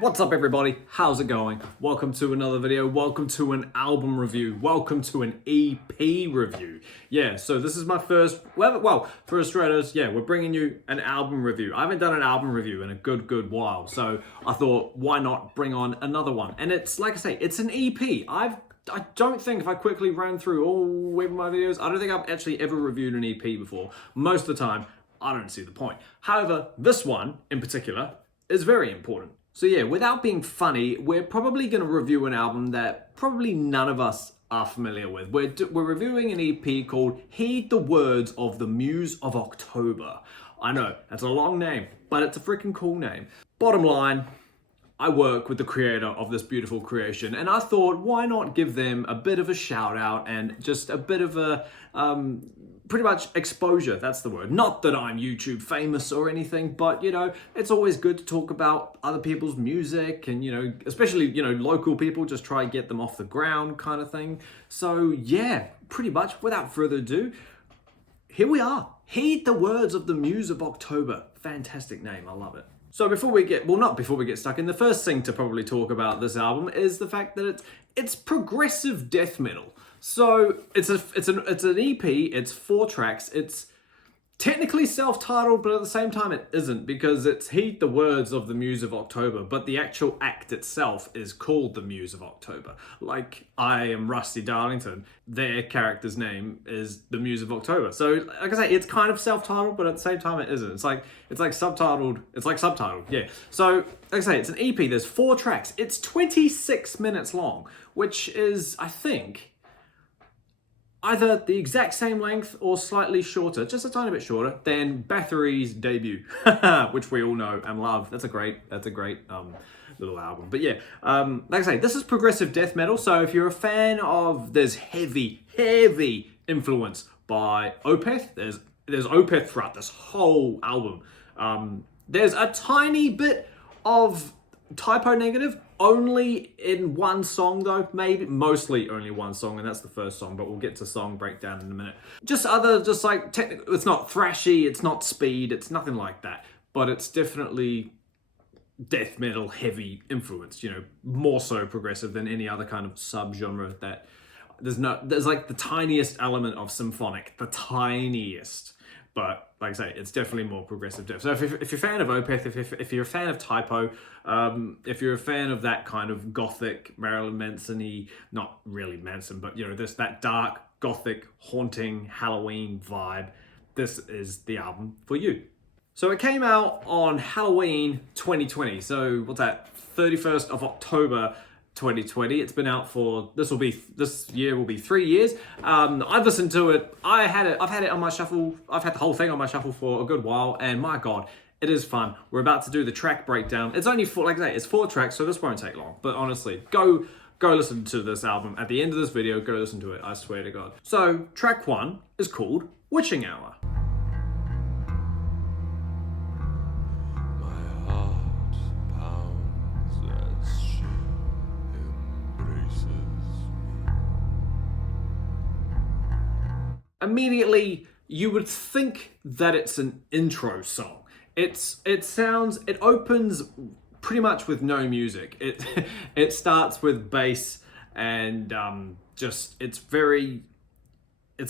What's up everybody? How's it going? Welcome to another video. Welcome to an album review. Welcome to an EP review. Yeah, so this is my first, well, for Australians, yeah, we're bringing you an album review. I haven't done an album review in a good while, so I thought, why not bring on another one? And it's, like I say, it's an EP. I don't think, if I quickly ran through all of my videos, I don't think I've actually ever reviewed an EP before. Most of the time, I don't see the point. However, this one in particular is very important. So yeah, without being funny, we're probably going to review an album that probably none of us are familiar with. We're reviewing an EP called Heed the Words of the Muse of October. I know, that's a long name, but it's a freaking cool name. Bottom line, I work with the creator of this beautiful creation, and I thought, why not give them a bit of a shout out and just a bit of a, pretty much exposure, that's the word. Not that I'm YouTube famous or anything, but you know, it's always good to talk about other people's music and, you know, especially, you know, local people, just try and get them off the ground kind of thing. So yeah, pretty much without further ado, here we are. Heed the Words of the Muse of October. Fantastic name, I love it. So before we get, well, not before we get stuck in, the first thing to probably talk about this album is the fact that it's progressive death metal. So it's an EP, it's 4 tracks, it's technically self-titled, but at the same time it isn't, because it's Heed the Words of the Muse of October, but the actual act itself is called the Muse of October. Like, I Am Rusty Darlington, their character's name is the Muse of October. So, like I say, it's kind of self-titled, but at the same time it isn't. It's like subtitled, yeah. So, like I say, it's an EP, there's 4 tracks, it's 26 minutes long, which is, I think, either the exact same length or slightly shorter, just a tiny bit shorter, than Bathory's debut, which we all know and love. That's a great little album. But yeah, like I say, this is progressive death metal. So if you're a fan of, there's heavy influence by Opeth. There's Opeth throughout this whole album. There's a tiny bit of Typo Negative, only in one song though, mostly only one song, and that's the first song, but we'll get to song breakdown in a minute. Just like technical, it's not thrashy, it's not speed, it's nothing like that, but it's definitely death metal heavy influence, you know, more so progressive than any other kind of subgenre. That there's like the tiniest element of symphonic, the tiniest. But like I say, it's definitely more progressive death. So if you're a fan of Opeth, if you're a fan of Typo, if you're a fan of that kind of gothic, Marilyn Manson-y, not really Manson, but you know, that dark, gothic, haunting Halloween vibe, this is the album for you. So it came out on Halloween 2020. So what's that? 31st of October 2020. It's been out for, this year will be 3 years. I've listened to it. I've had it on my shuffle. I've had the whole thing on my shuffle for a good while, and my God, it is fun. We're about to do the track breakdown. It's only 4, like I say, it's 4 tracks, so this won't take long. But honestly, go listen to this album. At the end of this video, go listen to it. I swear to God. So track 1 is called Witching Hour. Immediately, you would think that it's an intro song. It opens pretty much with no music. It starts with bass and it's very, I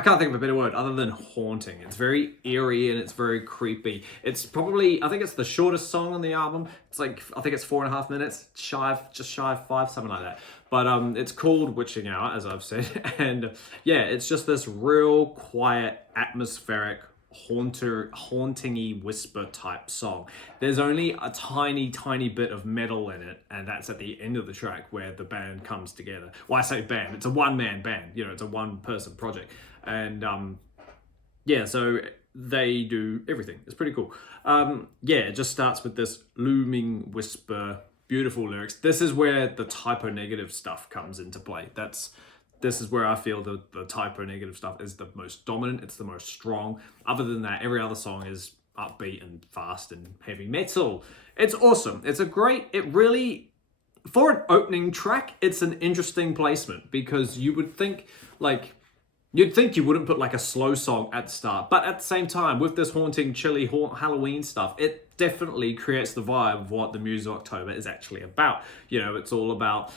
can't think of a better word other than haunting. It's very eerie and it's very creepy. It's probably, I think it's the shortest song on the album. It's like, I think it's 4.5 minutes, just shy of 5, something like that. But it's called Witching Hour, as I've said. And yeah, it's just this real quiet, atmospheric, haunting-y whisper type song. There's only a tiny bit of metal in it, and that's at the end of the track where the band comes together. Well, I say band, it's a one-man band, you know, it's a one-person project. And yeah, so they do everything. It's pretty cool. Yeah, it just starts with this looming whisper, beautiful lyrics. This is where the Typo Negative stuff comes into play. This is where I feel the Typo Negative stuff is the most dominant. It's the most strong. Other than that, every other song is upbeat and fast and heavy metal. It's awesome. It's a great, for an opening track, it's an interesting placement, because you would think You'd think you wouldn't put like a slow song at the start, but at the same time, with this haunting, chilly Halloween stuff, it definitely creates the vibe of what the Muse of October is actually about. You know, it's all about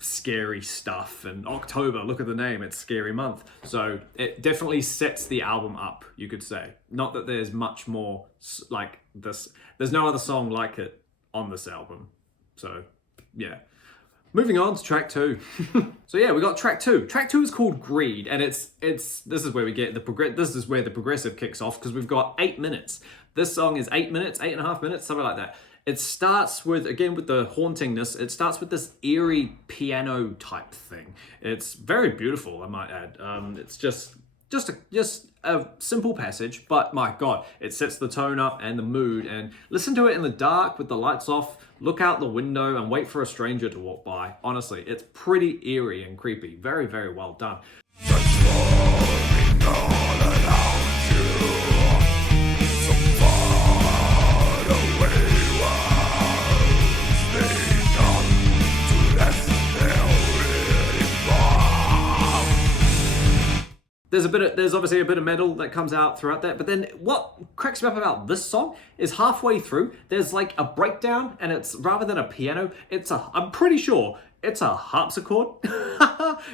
scary stuff, and October, look at the name, it's scary month. So it definitely sets the album up, you could say. Not that there's much more like this, there's no other song like it on this album. So yeah. Moving on to track 2. So yeah, we got track 2. Track 2 is called Greed, and this is where we get this is where the progressive kicks off, because we've got 8 minutes. This song is 8 minutes, 8.5 minutes, something like that. It starts with, again, with the hauntingness, it starts with this eerie piano type thing. It's very beautiful, I might add. It's just a simple passage, but my God, it sets the tone up and the mood. And listen to it in the dark with the lights off, look out the window and wait for a stranger to walk by. Honestly, it's pretty eerie and creepy. Very, very well done. There's obviously a bit of metal that comes out throughout that, but then what cracks me up about this song is halfway through, there's like a breakdown, and it's rather than a piano, I'm pretty sure it's a harpsichord.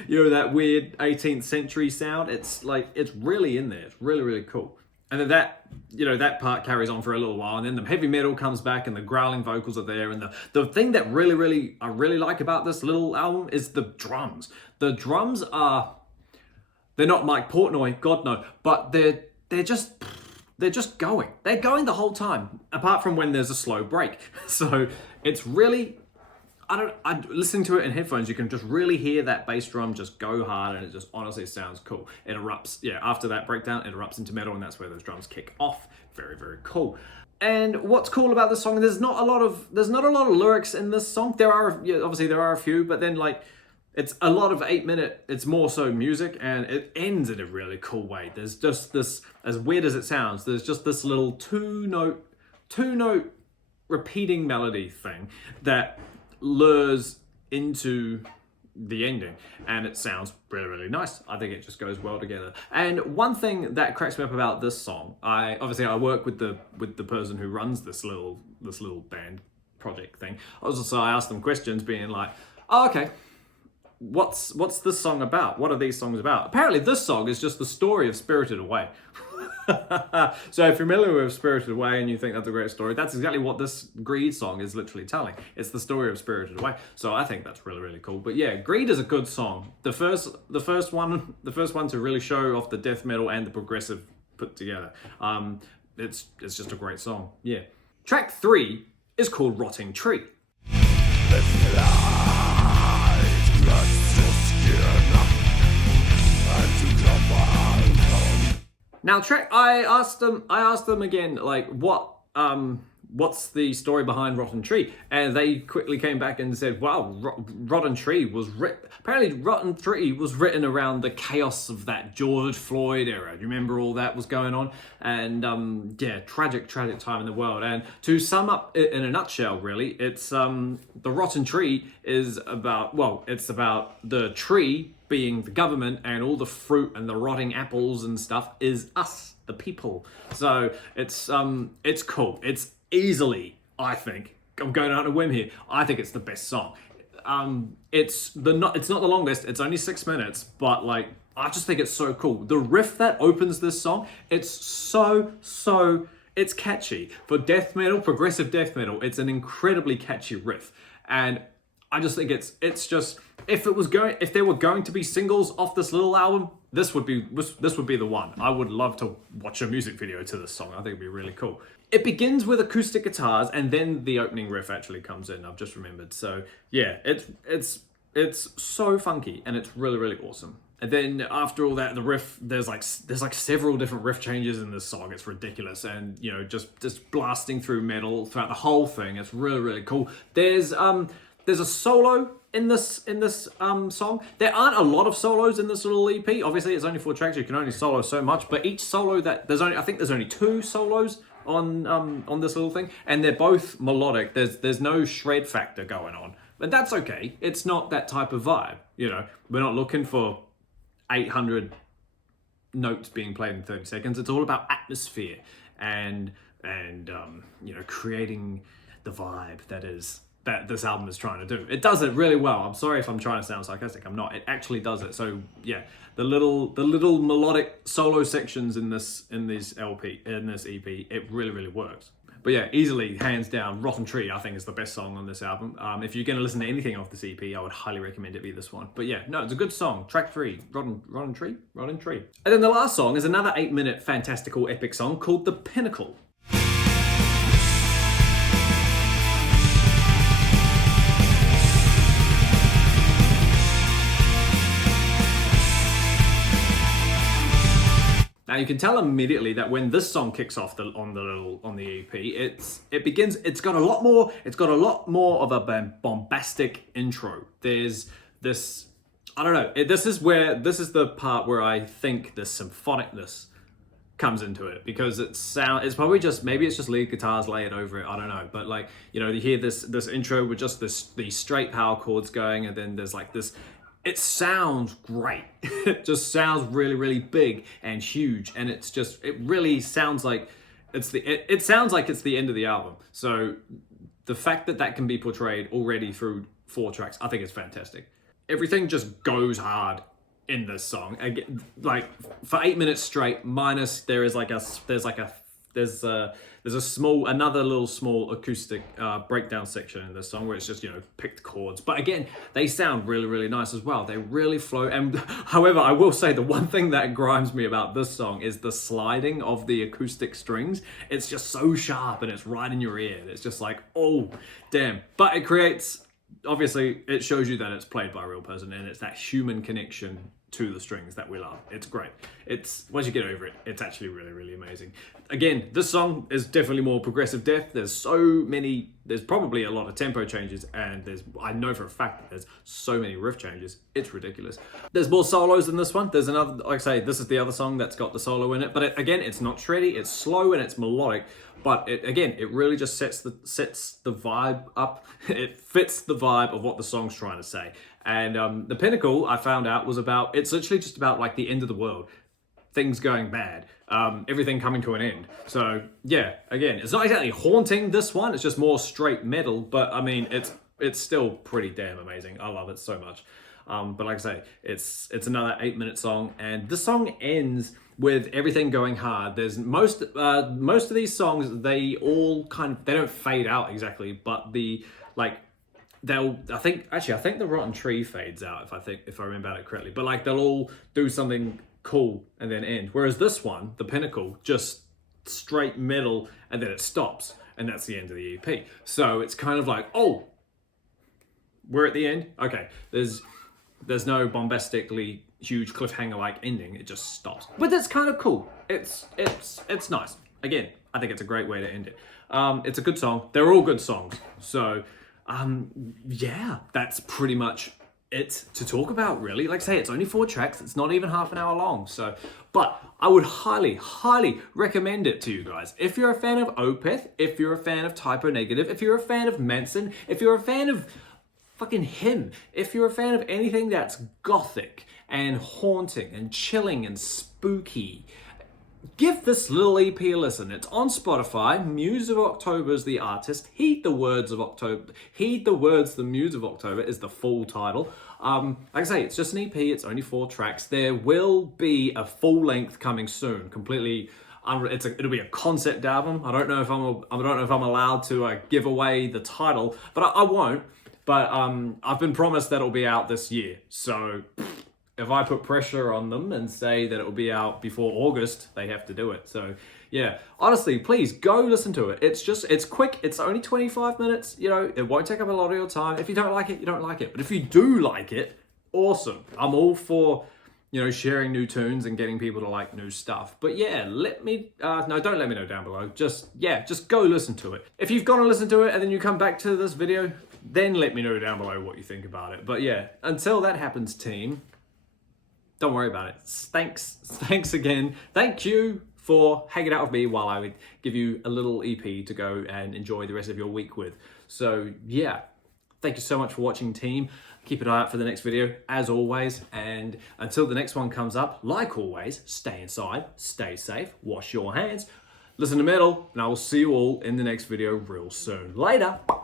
You know, that weird 18th century sound. It's like, it's really in there. It's really, really cool. And then that part carries on for a little while, and then the heavy metal comes back and the growling vocals are there. And the thing that I really like about this little album is the drums. The drums they're not Mike Portnoy, God no, but they're just going. They're going the whole time, apart from when there's a slow break. So it's really, listening to it in headphones, you can just really hear that bass drum just go hard, and it just honestly sounds cool. It erupts, after that breakdown, it erupts into metal, and that's where those drums kick off. Very, very cool. And what's cool about this song, there's not a lot of lyrics in this song. Obviously there are a few, but then like, it's a lot of 8 minute, it's more so music, and it ends in a really cool way. There's just this, as weird as it sounds, there's just this little two note repeating melody thing that lures into the ending, and it sounds really, really nice. I think it just goes well together. And one thing that cracks me up about this song, I work with the person who runs this little band project thing. I asked them questions, being like, oh, okay, what's this song about? What are these songs about? Apparently this song is just the story of Spirited Away. So if you're familiar with Spirited Away and you think that's a great story, that's exactly what this Greed song is literally telling. It's the story of Spirited Away. So I think that's really, really cool. But yeah, Greed is a good song. The first one to really show off the death metal and the progressive put together. It's just a great song. Yeah. Track 3 is called Rotting Tree. Now, I asked them again, like, what's the story behind Rotten Tree? And they quickly came back and said, wow, Rotten Tree was apparently Rotten Tree was written around the chaos of that George Floyd era. Do you remember all that was going on? And yeah, tragic time in the world. And to sum up it in a nutshell, really, it's the Rotten Tree is about, it's about the tree being the government, and all the fruit and the rotting apples and stuff is us, the people. So it's cool. It's easily, I think, I'm going out on a whim here, I think it's the best song. It's not the longest, it's only 6 minutes, but like, I just think it's so cool. The riff that opens this song, it's it's catchy. For death metal, progressive death metal, it's an incredibly catchy riff. And I just think it's just, if there were going to be singles off this little album, this would be the one. I would love to watch a music video to this song. I think it'd be really cool. It begins with acoustic guitars, and then the opening riff actually comes in. I've just remembered. So yeah, it's so funky, and it's really, really awesome. And then after all that, the riff, there's like several different riff changes in this song. It's ridiculous, and you know, just blasting through metal throughout the whole thing. It's really, really cool. There's a solo in this song. There aren't a lot of solos in this little EP. Obviously, it's only 4 tracks. You can only solo so much. But each solo I think there's only 2 solos on this little thing, and they're both melodic. There's no shred factor going on, but that's okay. It's not that type of vibe. You know, we're not looking for 800 notes being played in 30 seconds. It's all about atmosphere, and and you know, creating the vibe that this album is trying to do. It does it really well. I'm sorry if I'm trying to sound sarcastic. I'm not. It actually does it. So yeah, the little melodic solo sections in this EP, it really works. But yeah, easily, hands down, Rotten Tree, I think, is the best song on this album. If you're going to listen to anything off this EP, I would highly recommend it be this one. But yeah, no, it's a good song. Track 3, Rotten Tree. And then the last song is another 8-minute fantastical epic song called The Pinnacle. Now you can tell immediately that when this song kicks off on the EP, it's got a lot more of a bombastic intro. There's this, I don't know, this is the part where I think the symphonicness comes into it, because it's probably just, maybe it's just lead guitars layered over it, I don't know, but like, you know, you hear this intro with just these straight power chords going, and then there's like this. It sounds great. It just sounds really big and huge, and it really sounds like it sounds like it's the end of the album. So the fact that can be portrayed already through 4 tracks, I think is fantastic. Everything just goes hard in this song. Again, like for 8 minutes straight, minus there's another little small acoustic breakdown section in this song where it's just, you know, picked chords. But again, they sound really nice as well. They really flow. And however, I will say the one thing that grinds me about this song is the sliding of the acoustic strings. It's just so sharp and it's right in your ear. It's just like, oh, damn. But it creates, obviously, it shows you that it's played by a real person, and it's that human connection to the strings that we love. It's great. Once you get over it, it's actually really amazing. Again, this song is definitely more progressive depth. There's probably a lot of tempo changes, and I know for a fact that there's so many riff changes. It's ridiculous. There's more solos in this one. There's another, like I say, this is the other song that's got the solo in it, but again, it's not shreddy, it's slow and it's melodic, but it really just sets the vibe up. It fits the vibe of what the song's trying to say. And The Pinnacle, I found out, it's literally just about like the end of the world, things going bad, everything coming to an end. So yeah, again, it's not exactly haunting, this one, it's just more straight metal, but I mean, it's still pretty damn amazing. I love it so much. But like I say, it's another 8-minute song, and this song ends with everything going hard. There's most of these songs, they don't fade out exactly, but I think the Rotten Tree fades out if I remember it correctly. But like they'll all do something cool and then end. Whereas this one, The Pinnacle, just straight metal and then it stops, and that's the end of the EP. So it's kind of like, oh, we're at the end. Okay, there's no bombastically huge cliffhanger-like ending. It just stops. But that's kind of cool. It's nice. Again, I think it's a great way to end it. It's a good song. They're all good songs. So yeah, that's pretty much it to talk about, really. Like I say, it's only 4 tracks. It's not even half an hour long. So, but I would highly recommend it to you guys. If you're a fan of Opeth, if you're a fan of Typo Negative, if you're a fan of Manson, if you're a fan of fucking him, if you're a fan of anything that's gothic and haunting and chilling and spooky, give this little EP a listen. It's on Spotify. Muse of October is the artist. Heed the words, the Muse of October is the full title. Like I say, it's just an EP. It's only 4 tracks. There will be a full length coming soon. Completely, it'll be a concept album. I don't know if I'm allowed to give away the title, but I won't. But I've been promised that it'll be out this year. So if I put pressure on them and say that it will be out before August, they have to do it. So yeah, honestly, please go listen to it. It's quick. It's only 25 minutes. You know, it won't take up a lot of your time. If you don't like it, you don't like it. But if you do like it, awesome. I'm all for, you know, sharing new tunes and getting people to like new stuff. But yeah, don't let me know down below. Just go listen to it. If you've gone and listened to it and then you come back to this video, then let me know down below what you think about it. But yeah, until that happens, team, don't worry about it. Thanks again. Thank you for hanging out with me while I would give you a little EP to go and enjoy the rest of your week with. So yeah, thank you so much for watching, team. Keep an eye out for the next video, as always. And until the next one comes up, like always, stay inside, stay safe, wash your hands. listen to metal, and I will see you all in the next video real soon. Later.